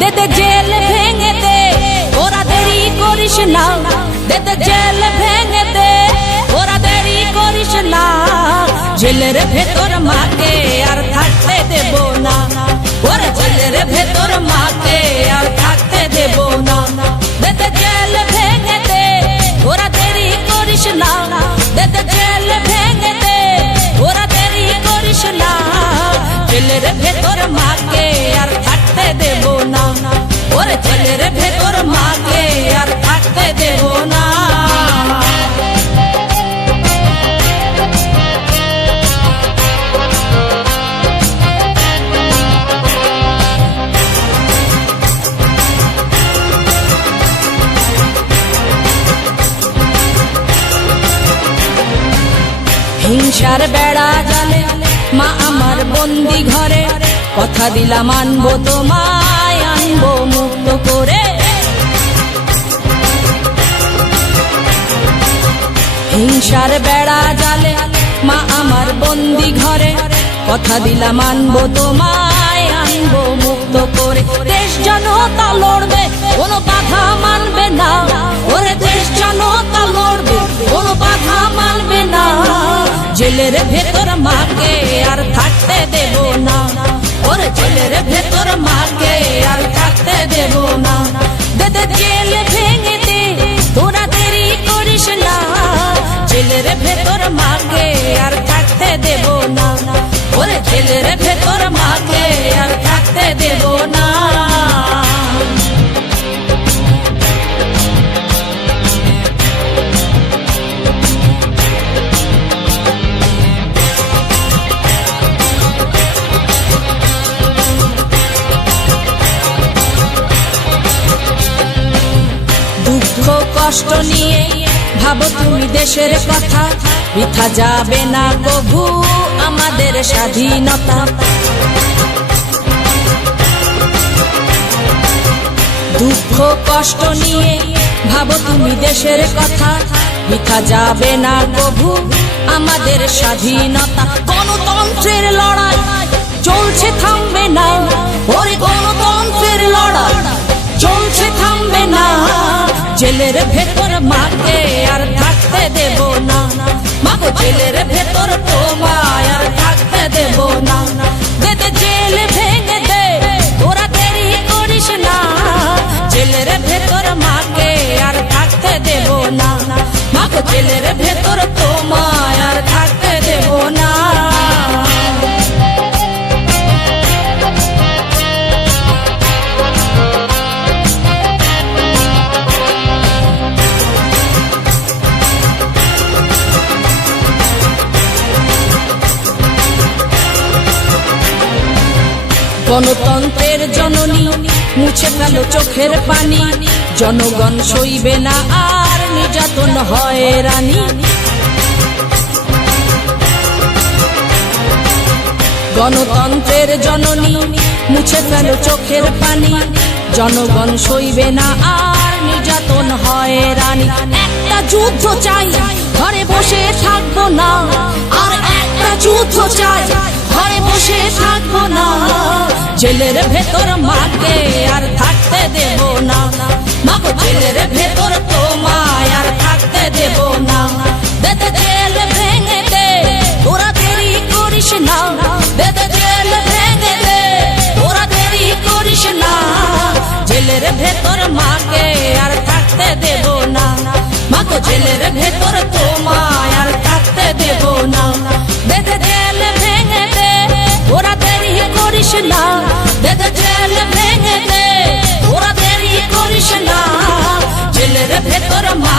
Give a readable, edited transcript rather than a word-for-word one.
দে দে jail ভেঙে দে, ওরা দেরি করিস না, দে দে জেল ভেঙে দে, ওরা দেরি করিস না। জেলের ভেতর মাকে আর থাকতে দেব না, ওরে জেলের ভেতর মাকে আর থাকতে দেব না। দে দে জেল ভেঙে দে, ওরা দেরি করিস না, দে দে জেল ভেঙে দে, ওরা দেরি করিস না। জেলের ভেতর মাকে আর থাকতে দেব না, ওরে জেলের ভেতর মাকে আর থাকতে দেব না। হিংসার বেড়া জালে মা আমার বন্দি ঘরে, কথা দিলাম আনবো তোমায়, আনবো মুক্ত করে। হিংসার বেড়া জালে মা আমার বন্দি ঘরে, কথা দিলাম আনবো তোমায়, আনবো মুক্ত করে। দেশ জনতা লড়বে, কোনো বাধা মানবে না, ওরে দেশ জনতা লড়বে, কোনো বাধা মানবে না। জেলের ভেতর মাকে আর থাকতে দেব না, ওরে জেলের ভেতর মাকে আর থাকতে দেব না। দে দে জেল ভেঙে দে, তোরা দেরি করিস না, জেলের ভেতর মাকে আর থাকতে দেব না, ওরে জেলের ভেতর মাকে আর থাকতে দেব না। দুঃখ কষ্ট নিয়ে ভাবো তুমি দেশের কথা, বৃথা যাবে না কভু আমাদের স্বাধীনতা। দুঃখ কষ্ট নিয়ে ভাবো তুমি দেশের কথা, বৃথা যাবে না কভু আমাদের স্বাধীনতা। গণতন্ত্রের লড়াই চলছে থামবে না, ওরে গণতন্ত্রের লড়াই চলছে থামবে না। জেলের ভেতর মাকে আর থাকতে দেব না, মাগো জেলের ভেতর তোমায় আর থাকতে দেব না। দে দে জেল ভেঙে দে, ওরা দেরি করিস না, জেলের ভেতর মাকে আর থাকতে দেব না, মাগো জেলের ভেতর তোমায় আর থাকতে দেব না। গণতন্ত্রের জননী মুছে ফেল চোখের পানি, জনগণ সইবে না আর নির্যাতন হয়রানি। গণতন্ত্রের জননী মুছে ফেল চোখের পানি, জনগণ সইবে না আর নির্যাতন হয়রানি। একটা যুদ্ধ চাই, ঘরে বসে থাকবো না, আর একটা যুদ্ধ চাই, ঘরে বসে থাকবো না। জেলের ভেতর মাকে আর থাকতে দেব না, মাগো জেলের ভেতর তোমায় আর থাকতে দেব না। দে দে জেল ভেঙে দে, তোরা দেরি করিস না, দে দে জেল ভেঙে দে, তোরা দেরি করিস না। জেলের ভেতর মাকে আর থাকতে দেব না, মাগো জেলের ভেতর তোমায় আর থাকতে দেব না। দে দে জেল ভেঙে দে, ওরা দেরি করিস না, দে দে জেল ভেঙে দে, ওরা দেরি করিস না। জেলের ভেতর মা